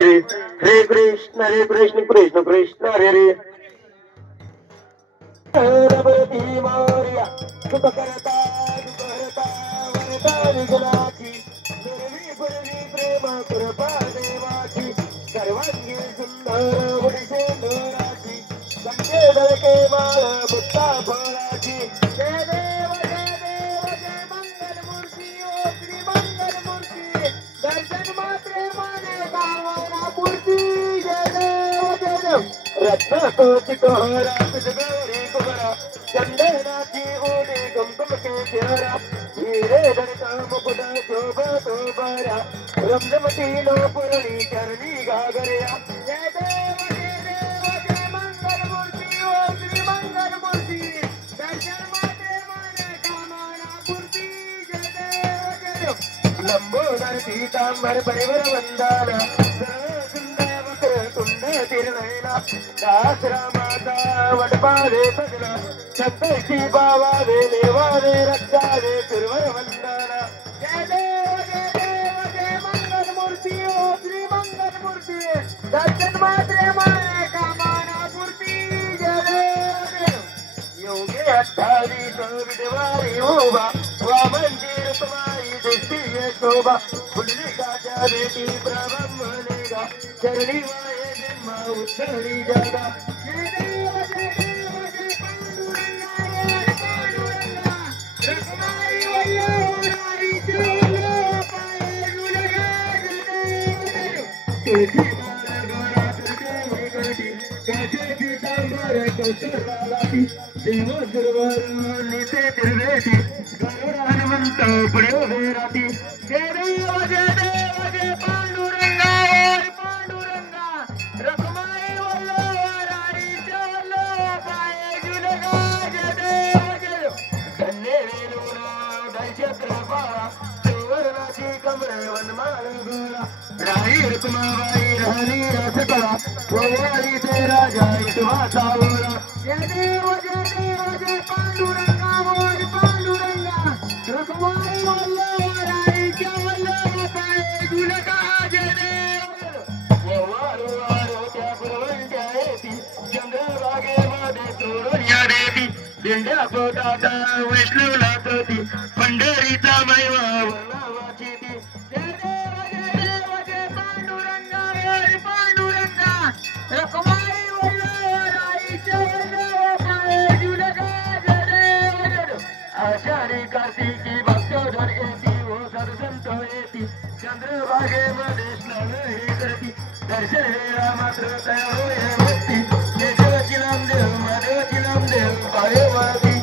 हरे कृष्ण हरे कृष्ण कृष्ण कृष्ण हरे हरे सर्वांगी सुंदर उडीसे नराची संके दळके माळ फळाची रत्न कोटिक हरा तुझ गौरी कुमरा चंदनाची ओढी कुमकुम के चेहरा हिरे दर्शा मुकुट, शोभ शोभरा। रमजमती नो पुरणी चरणी गागरया जय देव जय देव लंबोदर पीतांबर परिवर वंदना। वंदना जय देव जय देव जय मंगल मूर्ती मंगल मूर्ती दर्शन मात्रे माने कामना मूर्ती जय देव जय देव योगे अठ्ठावीस विधवारी उभा वामंदिर तुम्हारी शोभा पुंडलिकाच्या बेटी ब्रह्मनेगा चरणी वाये बिंबा उत्तरी जगा जय देव जय देव जय पांडुरंगा जय पांडुरंगा रखमाई वल्लभारी चलो पाये झुलगा जय देव तुझी बाळगोरा तुझे वैगटी काचे पितांबर कौशलाती देव दुर्वर निते तिरवेटी गरुड हनुमंत पुढे उभे राही रुक्माबाई राणी रसकळा गोवारी ते राजा इतवा जय देव जय देव जय पांडुरंगा मोर पांडुरंगा रुक्माई वल्लभ जय देव वारो त्या येती या देवी दिंड्या पोटाता पंढरीचा मैवा चंद्रभागेमध्ये स्नान ही करती दर्शन वेळा मात्र तयार होय भक्ती केशवची नामदेव माधवची नामदेव पाये वाळती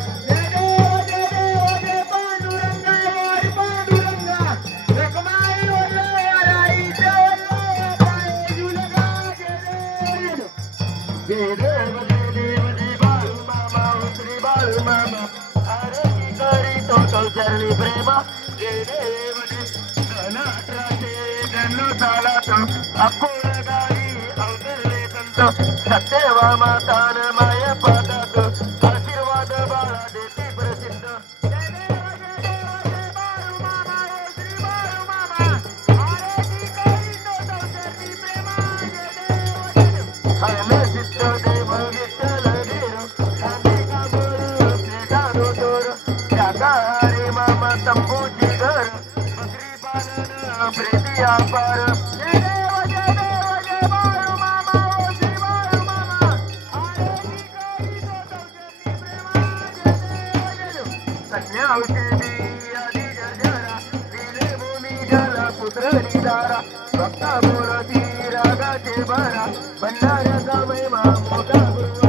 जय देव ఇల్లు తాళాతో అప్పుల గాలి అందరి లేదంతో సత్యవామాతానమయ पुत्र निदारा भक्ता मोरती रागाचे बारा भंडाऱ्याचा महिमा मोठा गुरुवारा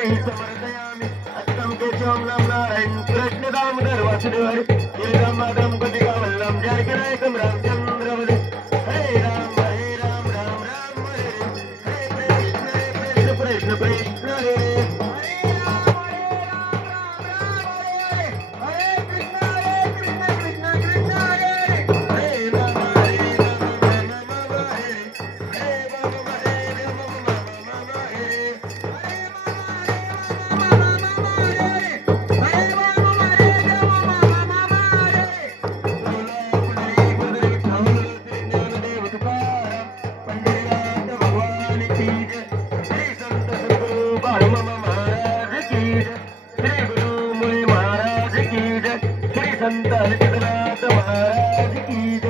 हरी समर्थयामि अष्टम केशवम नाम नारायण कृष्ण दामोदर वासुदेव हरी श्री राम माधव कटिका वल्लम जय राम संत महाराज की